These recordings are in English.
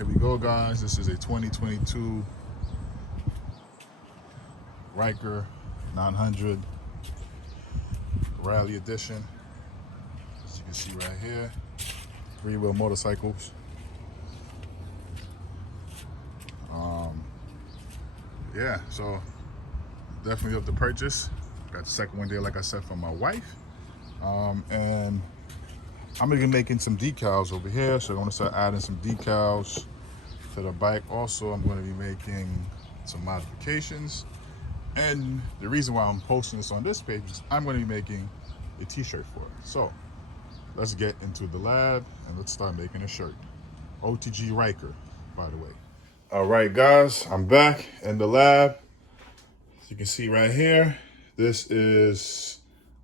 Here we go, guys. This is a 2022 Ryker 900 Rally Edition. As you can see right here, three-wheel motorcycles. Yeah, so definitely up to purchase. Got the second one there, like I said, from my wife. And I'm gonna be making some decals over here, so I'm gonna start adding some decals to the bike. Also, I'm gonna be making some modifications. And the reason why I'm posting this on this page is I'm gonna be making a t-shirt for it. So let's get into the lab and let's start making a shirt. OTG Ryker, by the way. All right, guys, I'm back in the lab. As you can see right here, this is,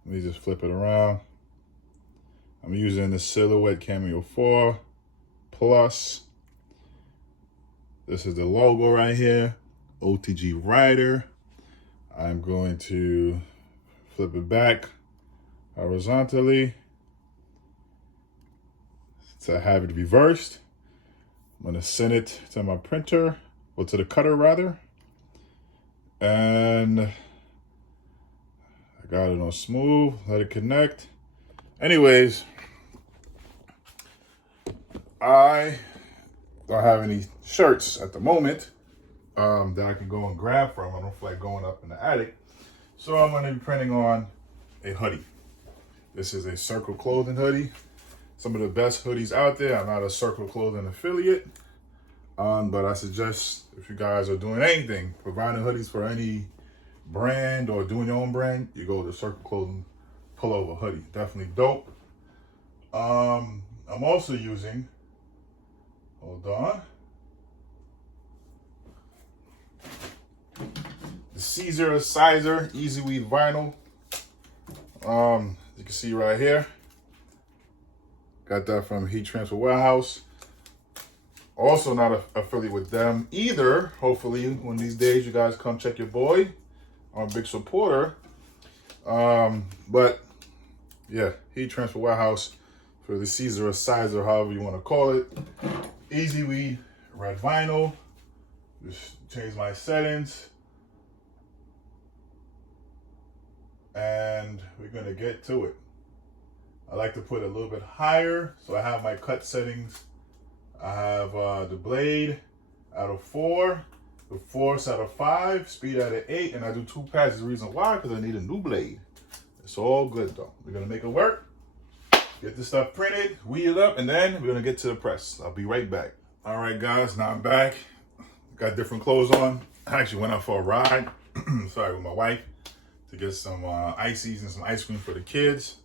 let me just flip it around. I'm using the Silhouette Cameo 4 Plus. This is the logo right here, OTG Rider. I'm going to flip it back horizontally to have it reversed. I'm gonna send it to my printer, or to the cutter rather. And I got it on smooth, let it connect. Anyways, I don't have any shirts at the moment that I can go and grab from. I don't feel like going up in the attic. So I'm gonna be printing on a hoodie. This is a Circle Clothing hoodie. Some of the best hoodies out there. I'm not a Circle Clothing affiliate, but I suggest if you guys are doing anything, providing hoodies for any brand or doing your own brand, you go to Circle Clothing pullover hoodie. Definitely dope. I'm also using, hold on, the Caesar Sizer Easy Weed Vinyl. You can see right here. Got that from Heat Transfer Warehouse. Also not an affiliate with them either. Hopefully one of these days you guys come check your boy. I'm a big supporter. But yeah, Heat Transfer Warehouse for the Caesar Sizer, however you want to call it. Easy Weed red vinyl. Just change my settings. And we're gonna get to it. I like to put it a little bit higher, so I have my cut settings. I have the blade out of 4, the force out of 5, speed out of 8, and I do 2 passes. The reason why, because I need a new blade. It's all good though. We're gonna make it work, get this stuff printed, weed it up, and then we're gonna get to the press. I'll be right back. All right, guys, now I'm back. Got different clothes on. I actually went out for a ride, sorry, with my wife, to get some ices and some ice cream for the kids.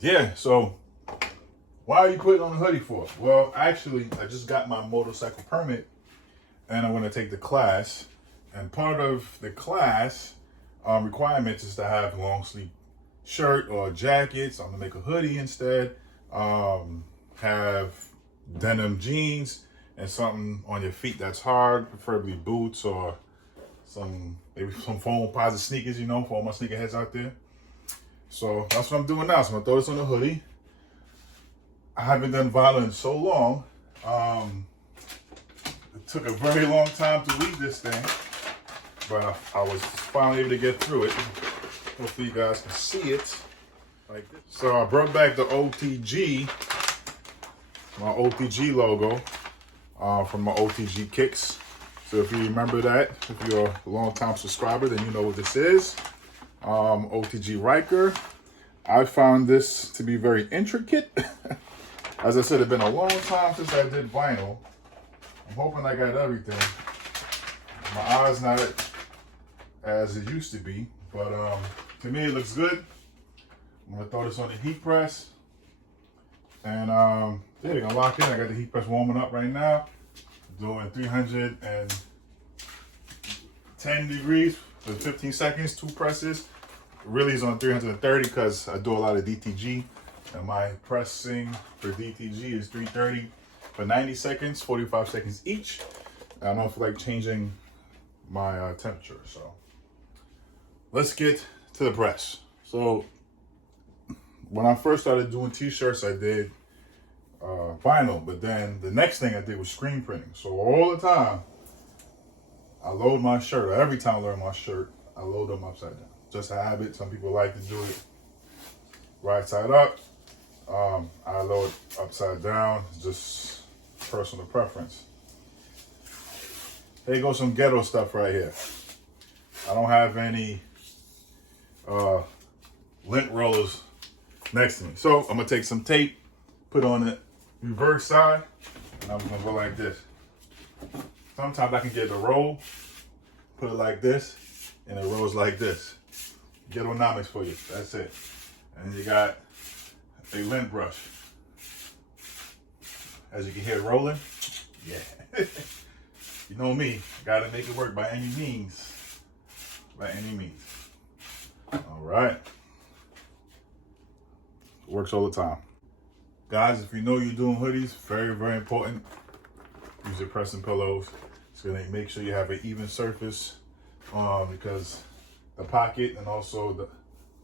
Yeah, so why are you putting on a hoodie for? Well, actually, I just got my motorcycle permit and I'm gonna take the class. And part of the class requirements is to have long sleeve shirt or jacket. So I'm gonna make a hoodie instead. Have denim jeans and something on your feet that's hard, preferably boots or maybe some foam composite sneakers, you know, for all my sneakerheads out there. So that's what I'm doing now. So I'm gonna throw this on the hoodie. I haven't done vinyl in so long. It took a very long time to weed this thing, but I was finally able to get through it. Hopefully you guys can see it like this. So I brought back the OTG, my OTG logo from my OTG kicks. So if you remember that, if you're a long-time subscriber, then you know what this is. OTG Ryker. I found this to be very intricate. As I said, it's been a long time since I did vinyl. I'm hoping I got everything. My eye's not as it used to be, but to me it looks good. I'm gonna throw this on the heat press. And yeah, they're gonna lock in. I got the heat press warming up right now. Doing 310 degrees for 15 seconds, 2 presses. Really is on 330 because I do a lot of DTG. And my pressing for DTG is 330 for 90 seconds, 45 seconds each. I don't feel like changing my temperature. So let's get to the press. So when I first started doing t-shirts, I did vinyl. But then the next thing I did was screen printing. So all the time, I load my shirt, or every time I load my shirt, I load them upside down. Just a habit. Some people like to do it right side up. I load upside down, just personal preference. Here goes some ghetto stuff right here. I don't have any lint rollers next to me. So I'm gonna take some tape, put on the reverse side, and I'm gonna go like this. Sometimes I can get the roll, put it like this, and it rolls like this. Ghettonomics for you, that's it. And you got a lint brush. As you can hear it rolling, yeah. You know me, gotta make it work by any means. By any means. All right. Works all the time. Guys, if you know you're doing hoodies, very, very important. Use your pressing pillows. It's gonna make sure you have an even surface because the pocket and also the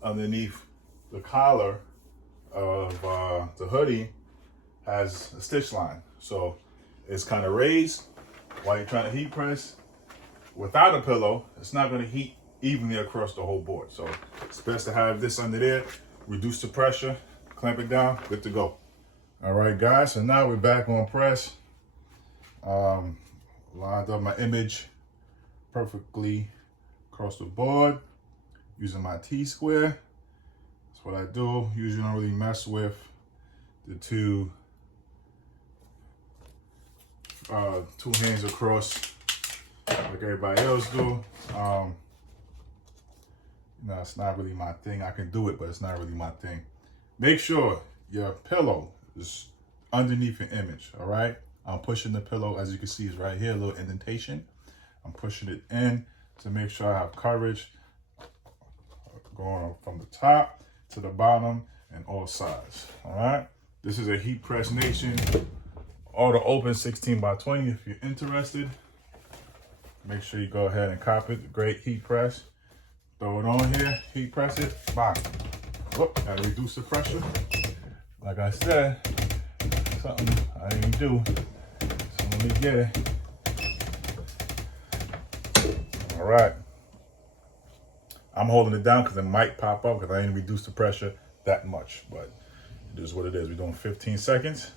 underneath the collar of the hoodie has a stitch line. So it's kind of raised while you're trying to heat press. Without a pillow, it's not gonna heat evenly across the whole board. So it's best to have this under there, reduce the pressure, clamp it down, good to go. All right, guys, so now we're back on press. Lined up my image perfectly across the board using my T-square. That's what I do. Usually don't really mess with the two hands across like everybody else do. No, it's not really my thing. I can do it, but it's not really my thing. Make sure your pillow is underneath your image, all right? I'm pushing the pillow, as you can see, is right here, a little indentation. I'm pushing it in to make sure I have coverage going from the top to the bottom and all sides, all right? This is a Heat Press Nation Auto Open 16x20 if you're interested. Make sure you go ahead and cop it. Great heat press. Throw it on here, heat press it, bang. Whoop, gotta reduce the pressure. Like I said, something I didn't do. So let me get it. All right. I'm holding it down because it might pop up because I didn't reduce the pressure that much, but it is what it is. We're doing 15 seconds.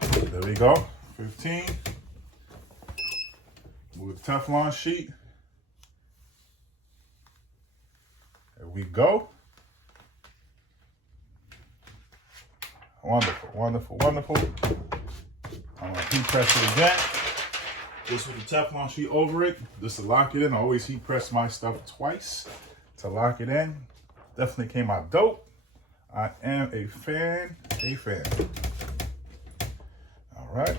There we go, 15. Move the Teflon sheet. There we go. Wonderful, wonderful, wonderful. I'm gonna heat press it again. This with the Teflon sheet over it. Just to lock it in. I always heat press my stuff twice to lock it in. Definitely came out dope. I am a fan, All right.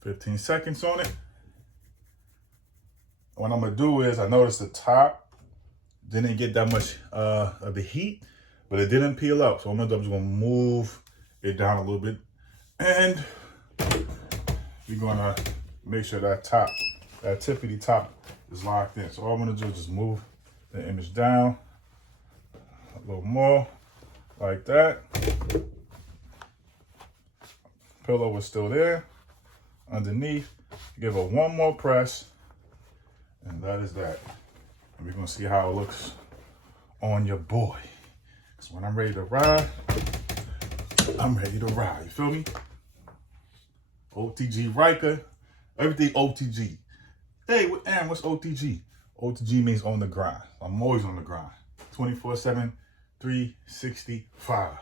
15 seconds on it. What I'm gonna do is, I noticed the top didn't get that much of the heat, but it didn't peel up. So I'm just gonna move it down a little bit. And we're gonna make sure that tippity top is locked in. So all I'm gonna do is just move the image down a little more, like that. Pillow was still there. Underneath, give it one more press, and that is that. And we're gonna see how it looks on your boy. So when I'm ready to ride, I'm ready to ride. You feel me? OTG Ryker, everything OTG. Hey, Aaron, what's OTG? OTG means on the grind. I'm always on the grind. 24/7, 365.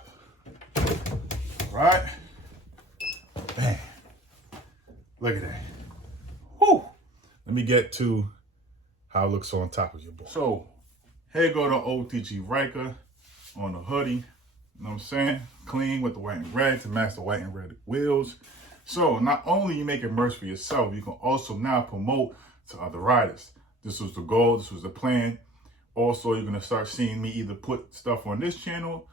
Right? Man. Look at that. Whew. Let me get to how it looks on top of your board. So, here go the OTG Ryker on the hoodie. You know what I'm saying? Clean with the white and red to match the white and red wheels. So, not only you make it merch for yourself, you can also now promote to other riders. This was the goal. This was the plan. Also, you're going to start seeing me either put stuff on this channel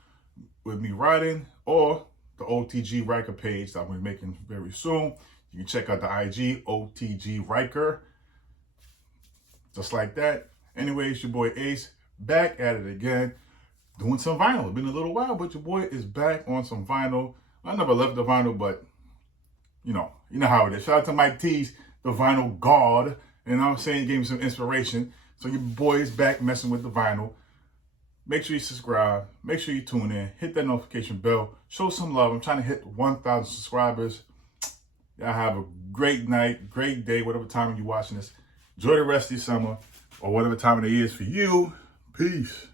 with me riding or the OTG Ryker page that I'm going to be making very soon. You can check out the IG, OTG Ryker. Just like that. Anyways, your boy Ace, back at it again. doing some vinyl. It's been a little while, but your boy is back on some vinyl. I never left the vinyl, but you know how it is. Shout out to Mike T's, the vinyl god. And I'm saying, he gave me some inspiration. So your boy is back messing with the vinyl. Make sure you subscribe. Make sure you tune in. Hit that notification bell. Show some love. I'm trying to hit 1,000 subscribers. Y'all have a great night, great day, whatever time you're watching this. Enjoy the rest of your summer or whatever time it is for you. Peace.